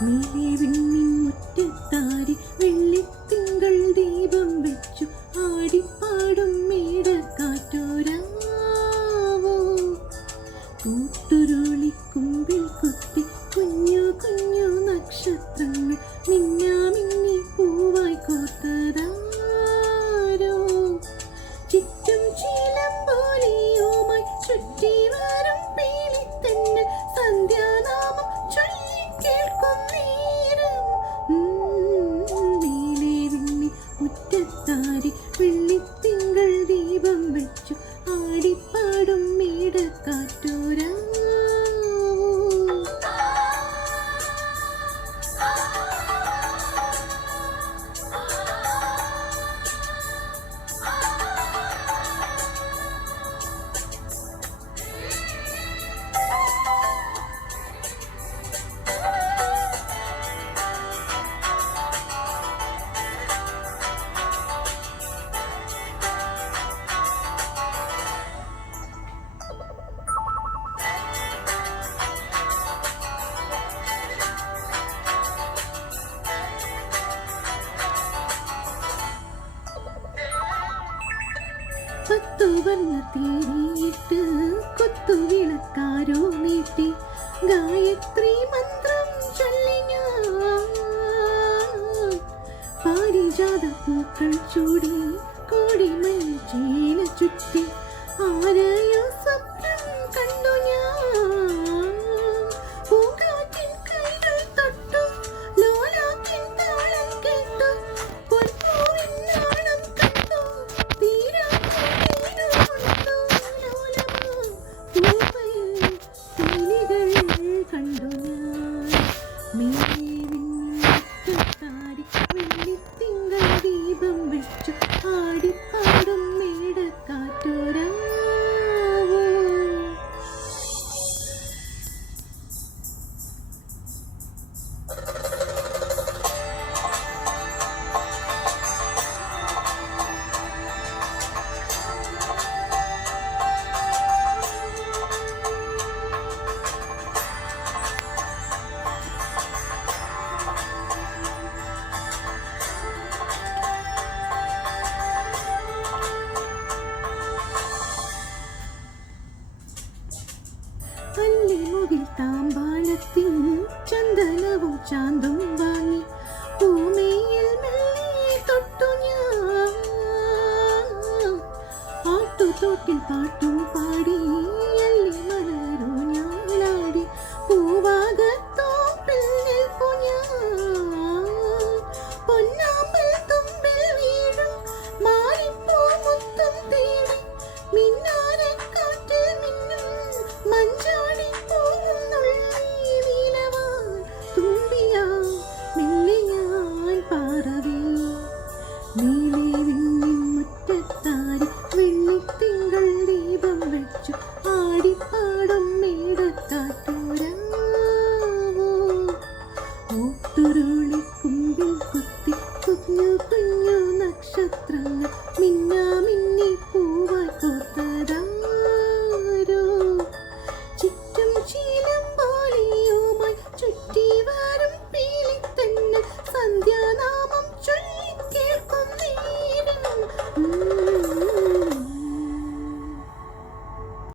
നീലേ വിണ്ണിൻ മുറ്റത്താരി വെള്ളിത്തിങ്കൾ ദീപം വെച്ചു ആടിപ്പാടും മേടക്കാറ്റോരാവോ കൂട്ടുരുളിക്കുമ്പിൽ കുത്തി കുഞ്ഞു കുഞ്ഞു നക്ഷത്രങ്ങൾ മിന്നാമിന്നി പൂവായി കോത്തതാരോ ചുറ്റും ചീലമ്പോലിയുമായി ചുറ്റി വരും പീലിത്തന്നൽ സന്ധ്യാനാമം ചൊല്ലി കേൾക്കും നേരം നീലേ വിണ്ണി മുറ്റത്താരി വെള്ളിത്തിങ്കൾ ദീപം വെച്ചു ആടിപ്പാടും മേടക്കാറ്റോരാവോ പത്തുവർണ്ണ തീരിയിട്ട് കുത്തുവിളക്കാരോ നീട്ടി ഗായത്രി മന്ത്രം ചൊല്ലി ഞാൻ പാരിജാത പൂക്കൾ ചൂടി കോടിമയിൽ ചേല ചുറ്റി ആരെയോ സ്വപ്നം കണ്ടു ഞാൻ പൂങ്കാറ്റിൻ കൈകൾ തൊട്ടു ലോലാക്കിൻ താളം കേട്ടു പൊൻപൂവിൻ നാണം കണ്ടു തീരാ കണ്ടു വെള്ളിത്തിങ്കൾ ദീപം വെച്ചു ആടിപ്പാടും മേടക്കാറ്റോരാവോ അല്ലിമുകിൽ താമ്പാളത്തിൻ ചന്ദനവും ചാന്തും വാങ്ങി പൂമേയിൽ മെല്ലെ തൊട്ടു ഞാൻ ആട്ടുതോട്ടിൽ പാട്ടും പാടി അല്ലി മലരൂ ഞാനാടി പൂവാകത്തോപ്പിൽ നിൽപ്പു ഞാൻ പൊന്നാമ്പൽ തുമ്പിൽ വീഴും മാറിപ്പൂ മുത്തും തേടി മിന്നാരക്കാറ്റിൽ മിന്നും മഞ്ചാടി പോകുന്നുള്ളി നീലവാൻ തുമ്പിയാ മെല്ലെ ഞാൻ പാറവേ നീലേ വിണ്ണിൻ മുറ്റത്താരി വെള്ളിത്തിങ്കൾ ദീപം വെച്ചു ആടിപ്പാടും മേടക്കാറ്റോരാവോ ഓട്ടുരുൾ